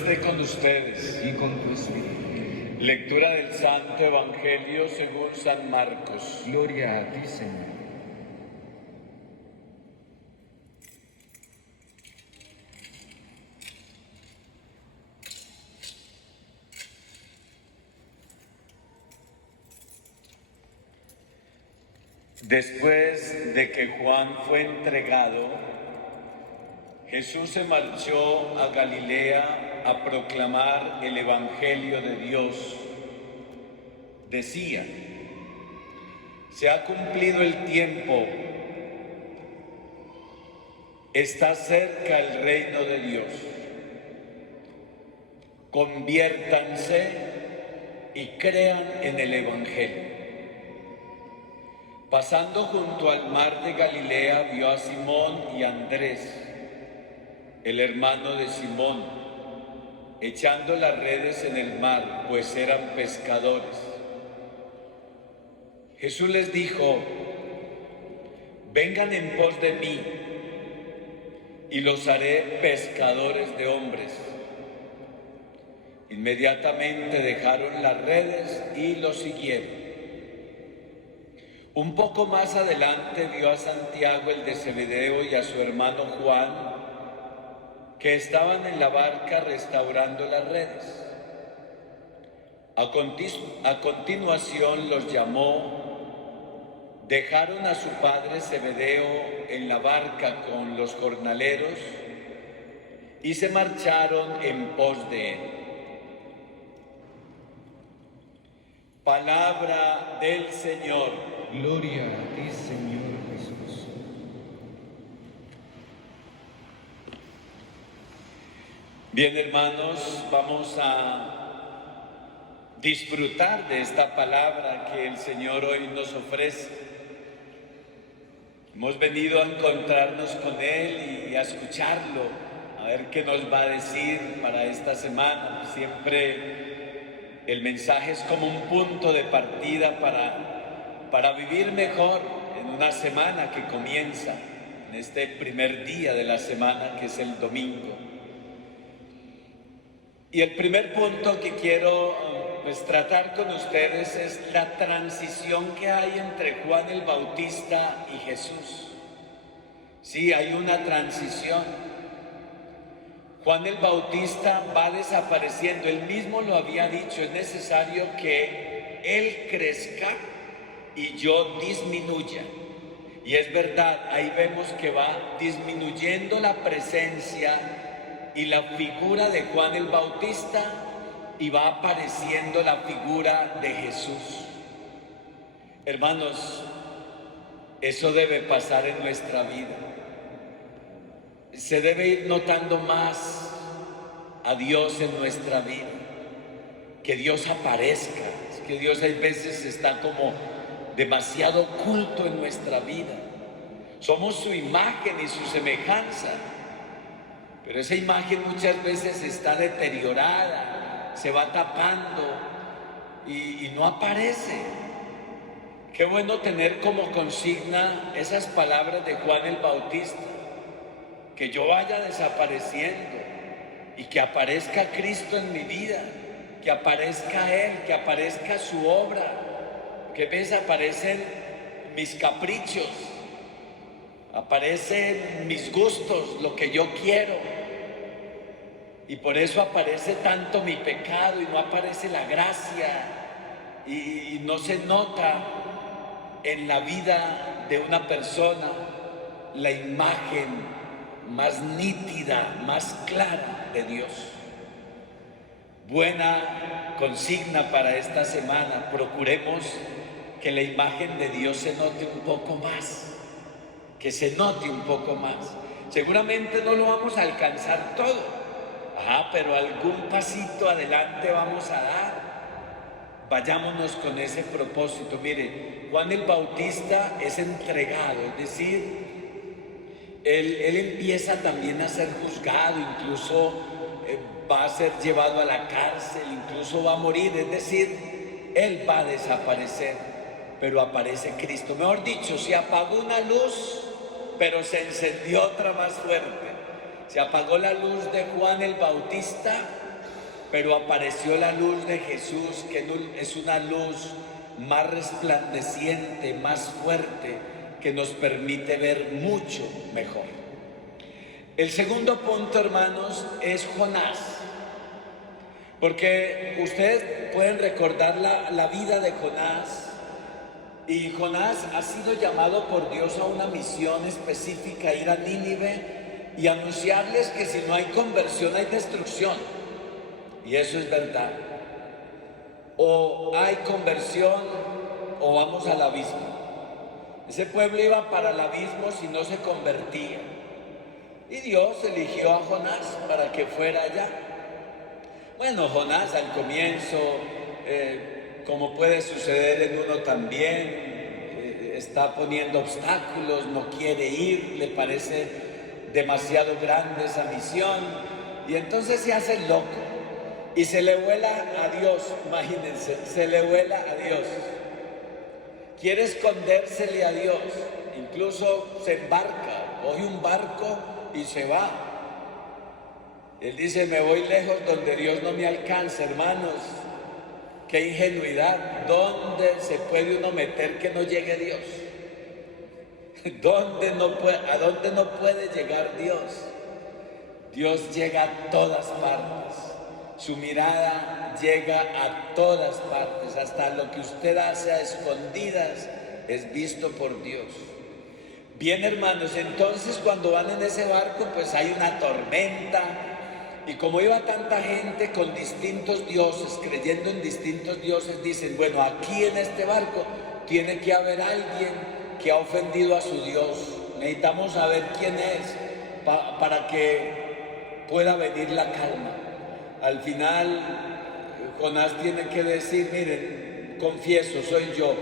Esté con ustedes. Y con tu espíritu. Lectura del Santo Evangelio según San Marcos. Gloria a ti, Señor. Después de que Juan fue entregado, Jesús se marchó a Galilea a proclamar el Evangelio de Dios. Decía: se ha cumplido el tiempo, está cerca el reino de Dios. Conviértanse y crean en el Evangelio. Pasando junto al mar de Galilea, vio a Simón y a Andrés, el hermano de Simón, echando las redes en el mar, pues eran pescadores. Jesús les dijo: vengan en pos de mí, y los haré pescadores de hombres. Inmediatamente dejaron las redes y los siguieron. Un poco más adelante vio a Santiago, el de Zebedeo, y a su hermano Juan, que estaban en la barca restaurando las redes. A continuación los llamó, dejaron a su padre Zebedeo en la barca con los jornaleros y se marcharon en pos de él. Palabra del Señor. Gloria a ti, Señor Jesús. Bien, hermanos, vamos a disfrutar de esta palabra que el Señor hoy nos ofrece. Hemos venido a encontrarnos con Él y a escucharlo, a ver qué nos va a decir para esta semana. Siempre el mensaje es como un punto de partida para vivir mejor en una semana que comienza, en este primer día de la semana que es el domingo. Y el primer punto que quiero tratar con ustedes es la transición que hay entre Juan el Bautista y Jesús. Sí, hay una transición. Juan el Bautista va desapareciendo, él mismo lo había dicho, es necesario que él crezca y yo disminuya. Y es verdad, ahí vemos que va disminuyendo la presencia y la figura de Juan el Bautista y va apareciendo la figura de Jesús. Hermanos, eso debe pasar en nuestra vida. Se debe ir notando más a Dios en nuestra vida, que Dios aparezca. Es que Dios hay veces está como demasiado oculto en nuestra vida. Somos su imagen y su semejanza, pero esa imagen muchas veces está deteriorada, se va tapando y no aparece. Qué bueno tener como consigna esas palabras de Juan el Bautista, que yo vaya desapareciendo y que aparezca Cristo en mi vida, que aparezca Él, que aparezca su obra. Que ves, aparecen mis caprichos, aparecen mis gustos, lo que yo quiero, y por eso aparece tanto mi pecado y no aparece la gracia y no se nota en la vida de una persona la imagen más nítida, más clara de Dios. Buena consigna para esta semana: procuremos que la imagen de Dios se note un poco más, que se note un poco más. Seguramente no lo vamos a alcanzar todo, pero algún pasito adelante vamos a dar. Vayámonos con ese propósito. Mire, Juan el Bautista es entregado, es decir, él empieza también a ser juzgado, incluso va a ser llevado a la cárcel, incluso va a morir, es decir, él va a desaparecer. Pero aparece Cristo. Mejor dicho, se apagó una luz, pero se encendió otra más fuerte. Se apagó la luz de Juan el Bautista pero apareció la luz de Jesús, que es una luz más resplandeciente, más fuerte, que nos permite ver mucho mejor. El segundo punto, hermanos, es Jonás. Porque ustedes pueden recordar la vida de Jonás, y Jonás ha sido llamado por Dios a una misión específica, ir a Nínive y anunciarles que si no hay conversión hay destrucción. Y eso es verdad. O hay conversión o vamos al abismo. Ese pueblo iba para el abismo si no se convertía. Y Dios eligió a Jonás para que fuera allá. Bueno, Jonás al comienzo, como puede suceder en uno también, está poniendo obstáculos, no quiere ir, le parece demasiado grande esa misión, y entonces se hace loco y se le vuela a Dios. Imagínense, se le vuela a Dios, quiere escondérsele a Dios, incluso se embarca, coge un barco y se va. Él dice: me voy lejos donde Dios no me alcanza. Hermanos, qué ingenuidad. ¿Dónde se puede uno meter que no llegue Dios? ¿A dónde no puede llegar Dios? Dios llega a todas partes. Su mirada llega a todas partes. Hasta lo que usted hace a escondidas es visto por Dios. Bien, hermanos, entonces cuando van en ese barco, pues hay una tormenta. Y como iba tanta gente con distintos dioses, creyendo en distintos dioses, dicen: bueno, aquí en este barco tiene que haber alguien que ha ofendido a su Dios. Necesitamos saber quién es para que pueda venir la calma. Al final, Jonás tiene que decir: miren, confieso, soy yo.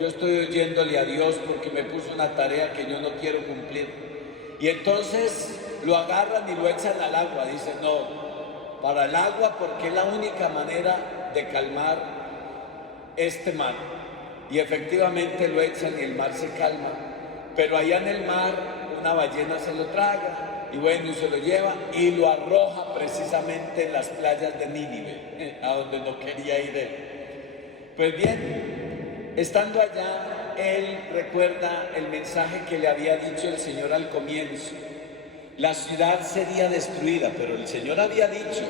Yo estoy oyéndole a Dios porque me puso una tarea que yo no quiero cumplir. Y entonces lo agarran y lo echan al agua. Dicen: no, para el agua, porque es la única manera de calmar este mar. Y efectivamente lo echan y el mar se calma. Pero allá en el mar una ballena se lo traga, y bueno, y se lo lleva y lo arroja precisamente en las playas de Nínive, a donde no quería ir él. Pues bien, estando allá, él recuerda el mensaje que le había dicho el Señor al comienzo. La ciudad sería destruida, pero el Señor había dicho: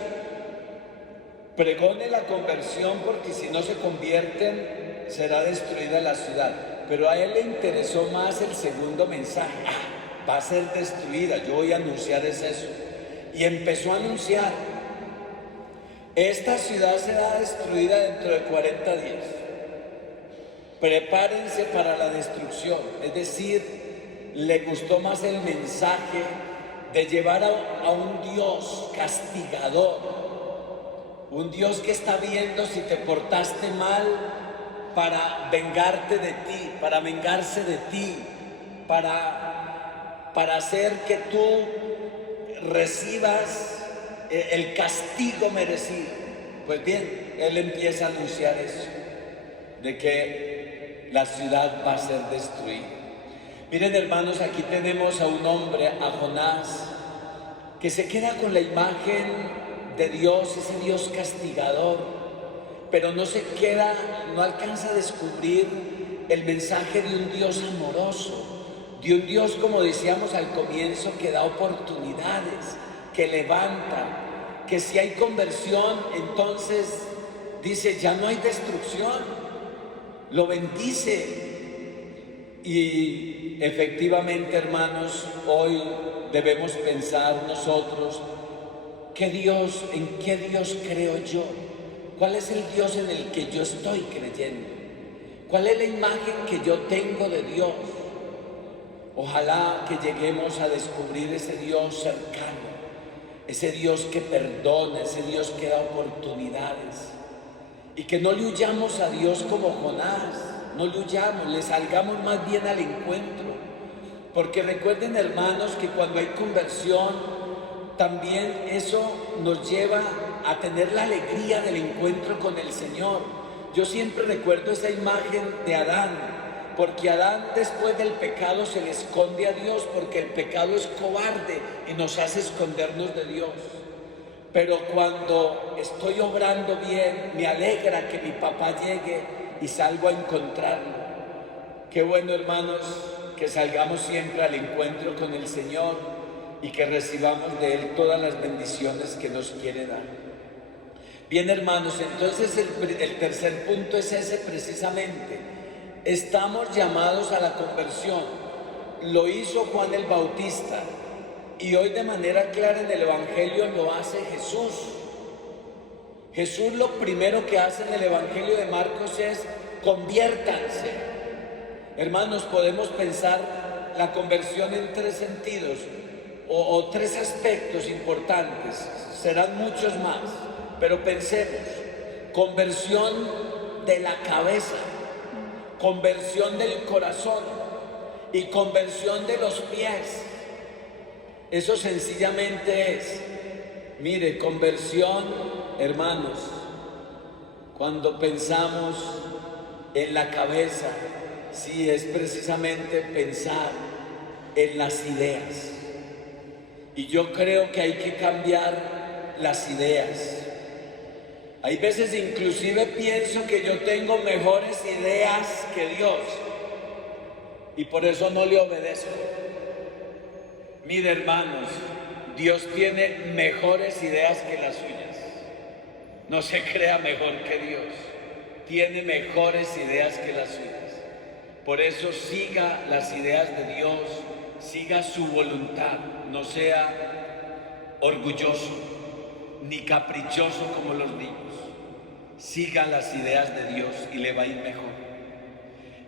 pregone la conversión, porque si no se convierten será destruida la ciudad. Pero a él le interesó más el segundo mensaje: va a ser destruida, yo voy a anunciar eso. Y empezó a anunciar: esta ciudad será destruida dentro de 40 días. Prepárense para la destrucción. Es decir, le gustó más el mensaje de llevar a un Dios castigador, un Dios que está viendo si te portaste mal para vengarte de ti, para vengarse de ti, para hacer que tú recibas el castigo merecido. Pues bien, él empieza a anunciar eso, de que la ciudad va a ser destruida. Miren, hermanos, aquí tenemos a un hombre, a Jonás, que se queda con la imagen de Dios, ese Dios castigador, pero no alcanza a descubrir el mensaje de un Dios amoroso, de un Dios, como decíamos al comienzo, que da oportunidades, que levanta, que si hay conversión, entonces dice: ya no hay destrucción, lo bendice. Y efectivamente, hermanos, hoy debemos pensar nosotros: ¿en qué Dios creo yo? ¿Cuál es el Dios en el que yo estoy creyendo? ¿Cuál es la imagen que yo tengo de Dios? Ojalá que lleguemos a descubrir ese Dios cercano, ese Dios que perdona, ese Dios que da oportunidades, y que no le huyamos a Dios como Jonás. No le huyamos, le salgamos más bien al encuentro. Porque recuerden, hermanos, que cuando hay conversión, también eso nos lleva a tener la alegría del encuentro con el Señor. Yo siempre recuerdo esa imagen de Adán, porque Adán, después del pecado, se le esconde a Dios, porque el pecado es cobarde y nos hace escondernos de Dios. pero cuando estoy obrando bien, me alegra que mi papá llegue y salgo a encontrarlo. Qué bueno, hermanos, que salgamos siempre al encuentro con el Señor y que recibamos de Él todas las bendiciones que nos quiere dar. Bien, hermanos, entonces el tercer punto es ese precisamente. Estamos llamados a la conversión. Lo hizo Juan el Bautista y hoy de manera clara en el Evangelio lo hace Jesús. Jesús lo primero que hace en el Evangelio de Marcos es: conviértanse. Hermanos, podemos pensar la conversión en tres sentidos o tres aspectos importantes. Serán muchos más, pero pensemos: conversión de la cabeza, conversión del corazón y conversión de los pies. Eso sencillamente es, mire, conversión, hermanos, cuando pensamos en la cabeza, sí, es precisamente pensar en las ideas. Y yo creo que hay que cambiar las ideas. Hay veces inclusive pienso que yo tengo mejores ideas que Dios y por eso no le obedezco. Mire, hermanos, Dios tiene mejores ideas que las suyas. No se crea mejor que Dios. Tiene mejores ideas que las suyas. Por eso siga las ideas de Dios, siga su voluntad. No sea orgulloso ni caprichoso como los niños. Siga las ideas de Dios y le va a ir mejor.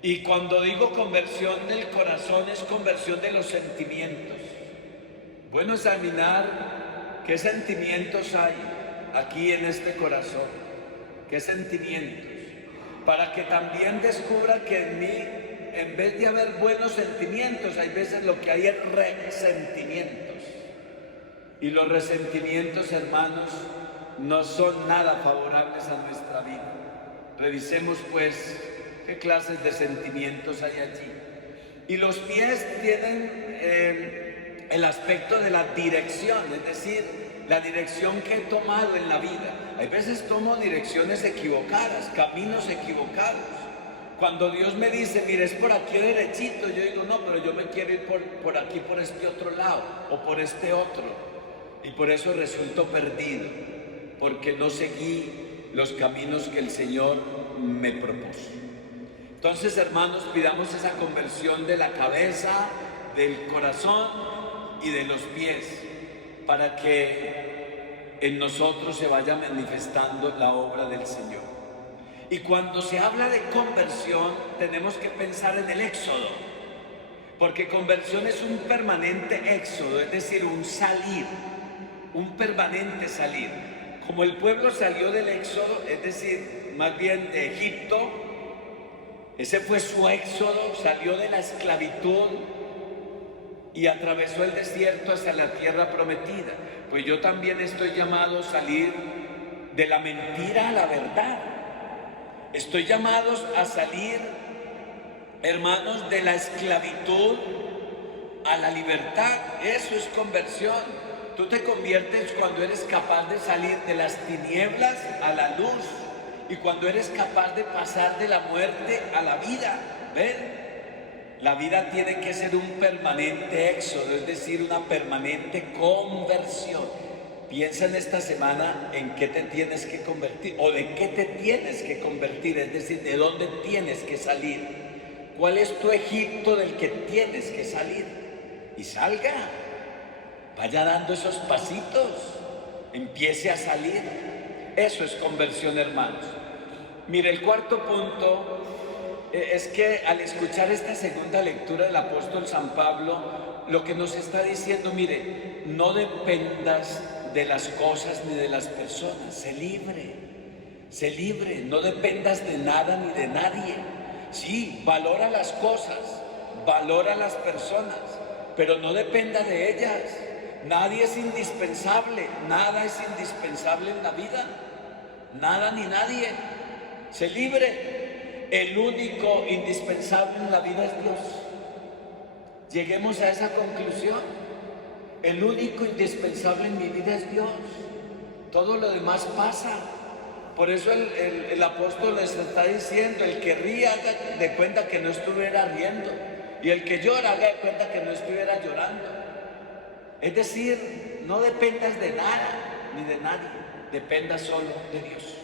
Y cuando digo conversión del corazón, es conversión de los sentimientos. Bueno, examinar qué sentimientos hay aquí en este corazón, qué sentimientos, para que también descubra que en mí, en vez de haber buenos sentimientos, hay veces lo que hay es resentimientos. Y los resentimientos, hermanos, no son nada favorables a nuestra vida. Revisemos pues qué clases de sentimientos hay allí. Y los pies tienen el aspecto de la dirección, es decir, la dirección que he tomado en la vida. Hay veces tomo direcciones equivocadas, caminos equivocados. Cuando Dios me dice, mire, es por aquí derechito, yo digo, no, pero yo me quiero ir por aquí, por este otro lado, o por este otro. Y por eso resulto perdido, porque no seguí los caminos que el Señor me propuso. Entonces, hermanos, pidamos esa conversión de la cabeza, del corazón y de los pies, para que en nosotros se vaya manifestando la obra del Señor. Y cuando se habla de conversión, tenemos que pensar en el éxodo, porque conversión es un permanente éxodo, es decir, un salir, un permanente salir. Como el pueblo salió del éxodo, es decir, más bien de Egipto, ese fue su éxodo, salió de la esclavitud y atravesó el desierto hacia la tierra prometida. Pues yo también estoy llamado a salir de la mentira a la verdad. Estoy llamado a salir, hermanos, de la esclavitud a la libertad. Eso es conversión. Tú te conviertes cuando eres capaz de salir de las tinieblas a la luz y cuando eres capaz de pasar de la muerte a la vida. ¿Ven? La vida tiene que ser un permanente éxodo, es decir, una permanente conversión. Piensa en esta semana en qué te tienes que convertir o de qué te tienes que convertir, es decir, de dónde tienes que salir. ¿Cuál es tu Egipto del que tienes que salir? Y salga, vaya dando esos pasitos, empiece a salir. Eso es conversión, hermanos. Mire, el cuarto punto es que al escuchar esta segunda lectura del apóstol San Pablo, lo que nos está diciendo, mire, no dependas de las cosas ni de las personas, sé libre, no dependas de nada ni de nadie. Sí, valora las cosas, valora las personas, pero no dependa de ellas. Nadie es indispensable, nada es indispensable en la vida, nada ni nadie. Sé libre. El único indispensable en la vida es Dios. Lleguemos a esa conclusión. El único indispensable en mi vida es Dios. todo lo demás pasa. Por eso el apóstol les está diciendo, el que ría haga de cuenta que no estuviera riendo, y el que llora haga de cuenta que no estuviera llorando. Es decir, no dependas de nada ni de nadie, dependa solo de Dios.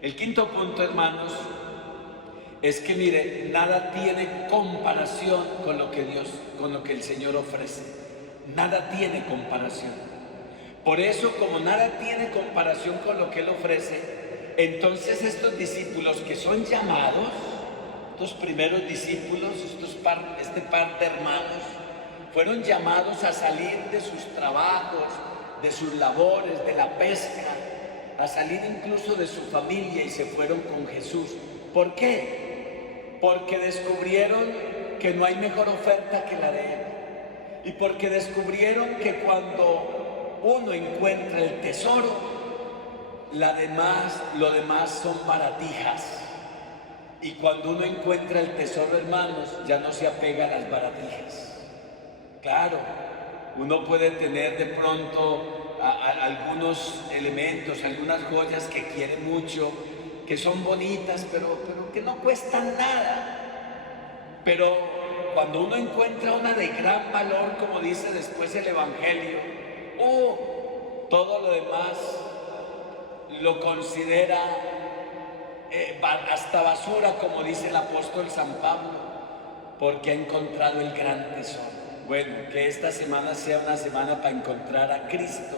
El quinto punto, hermanos, es que mire, nada tiene comparación con lo que el Señor ofrece. Nada tiene comparación. Por eso, como nada tiene comparación con lo que Él ofrece, entonces estos discípulos que son llamados, estos primeros discípulos, este par de hermanos, fueron llamados a salir de sus trabajos, de sus labores, de la pesca, a salir incluso de su familia, y se fueron con Jesús. ¿Por qué? Porque descubrieron que no hay mejor oferta que la de Él. Y porque descubrieron que cuando uno encuentra el tesoro, lo demás son baratijas. Y cuando uno encuentra el tesoro, hermanos, ya no se apega a las baratijas. Claro, uno puede tener de pronto algunos elementos, algunas joyas que quiere mucho, que son bonitas, pero que no cuestan nada. Pero cuando uno encuentra una de gran valor, como dice después el Evangelio, todo lo demás lo considera hasta basura, como dice el apóstol San Pablo, porque ha encontrado el gran tesoro. Bueno, que esta semana sea una semana para encontrar a Cristo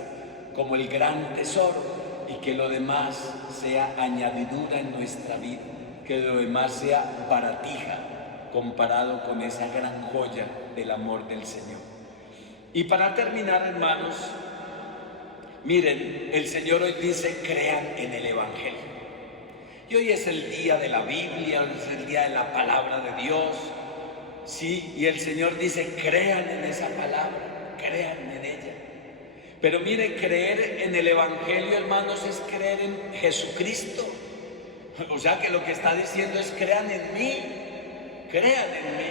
como el gran tesoro, y que lo demás sea añadidura en nuestra vida, que lo demás sea baratija comparado con esa gran joya del amor del Señor. Y para terminar, hermanos, miren, el Señor hoy dice: crean en el Evangelio. Y hoy es el día de la Biblia, hoy es el día de la palabra de Dios, sí, y el Señor dice: crean en esa palabra, crean en ella. Pero mire, creer en el Evangelio, hermanos, es creer en Jesucristo. O sea que lo que está diciendo es: crean en mí, crean en mí.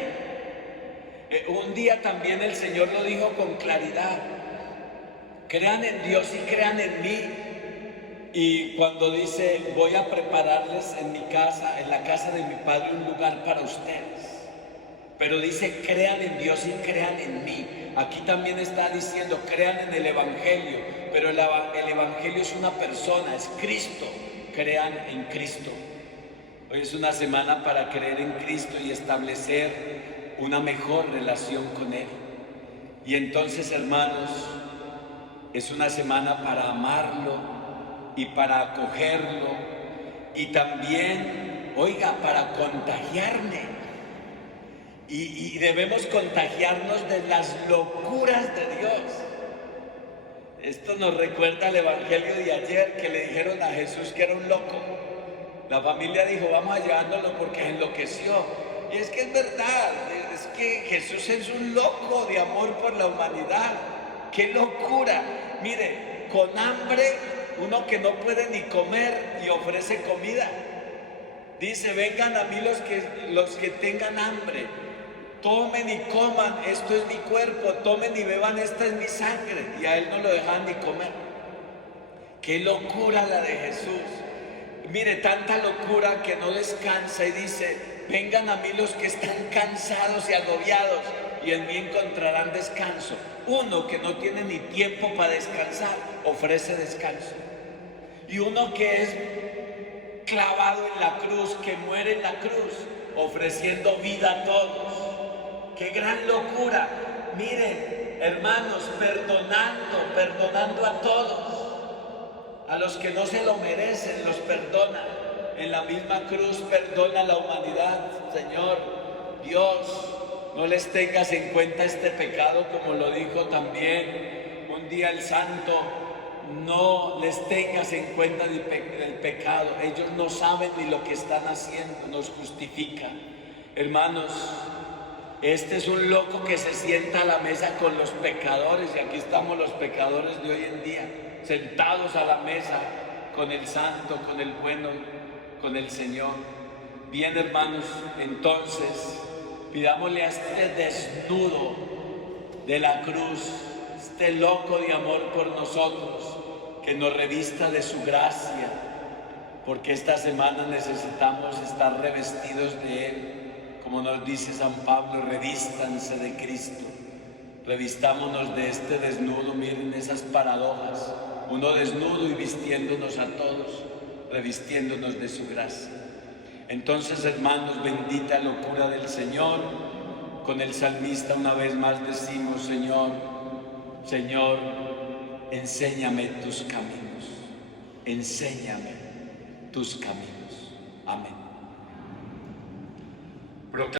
Un día también el Señor lo dijo con claridad: crean en Dios y crean en mí. Y cuando dice: voy a prepararles en mi casa, en la casa de mi Padre, un lugar para ustedes. Pero dice: crean en Dios y crean en mí. Aquí también está diciendo: crean en el Evangelio. Pero el Evangelio es una persona, es Cristo. Crean en Cristo. Hoy es una semana para creer en Cristo y establecer una mejor relación con Él. Y entonces, hermanos, es una semana para amarlo y para acogerlo, y también, oiga, para contagiarme. Y debemos contagiarnos de las locuras de Dios. Esto nos recuerda al Evangelio de ayer, que le dijeron a Jesús que era un loco. La familia dijo: vamos a llevándolo porque enloqueció. Y es que es verdad, es que Jesús es un loco de amor por la humanidad. ¡Qué locura! Mire, con hambre, uno que no puede ni comer y ofrece comida. Dice: vengan a mí los que tengan hambre, tomen y coman, esto es mi cuerpo, tomen y beban, esta es mi sangre. Y a él no lo dejan ni comer. ¡Qué locura la de Jesús! Mire, tanta locura que no descansa, y dice: vengan a mí los que están cansados y agobiados, y en mí encontrarán descanso. Uno que no tiene ni tiempo para descansar, ofrece descanso. Y uno que es clavado en la cruz, que muere en la cruz, ofreciendo vida a todos. ¡Qué gran locura! Miren, hermanos, perdonando a todos, a los que no se lo merecen, los perdona. En la misma cruz perdona a la humanidad. Señor, Dios, no les tengas en cuenta este pecado, como lo dijo también un día el santo. No les tengas en cuenta el pecado. Ellos no saben ni lo que están haciendo. Nos justifica. Hermanos, este es un loco que se sienta a la mesa con los pecadores, y aquí estamos los pecadores de hoy en día, sentados a la mesa con el santo, con el bueno, con el Señor. Bien, hermanos, entonces pidámosle a este desnudo de la cruz, este loco de amor por nosotros, que nos revista de su gracia, porque esta semana necesitamos estar revestidos de Él. Como nos dice San Pablo, revístanse de Cristo. Revistámonos de este desnudo. Miren esas paradojas, uno desnudo y vistiéndonos a todos, revistiéndonos de su gracia. Entonces, hermanos, bendita locura del Señor. Con el salmista una vez más decimos: Señor, Señor, enséñame tus caminos, enséñame tus caminos. Amén.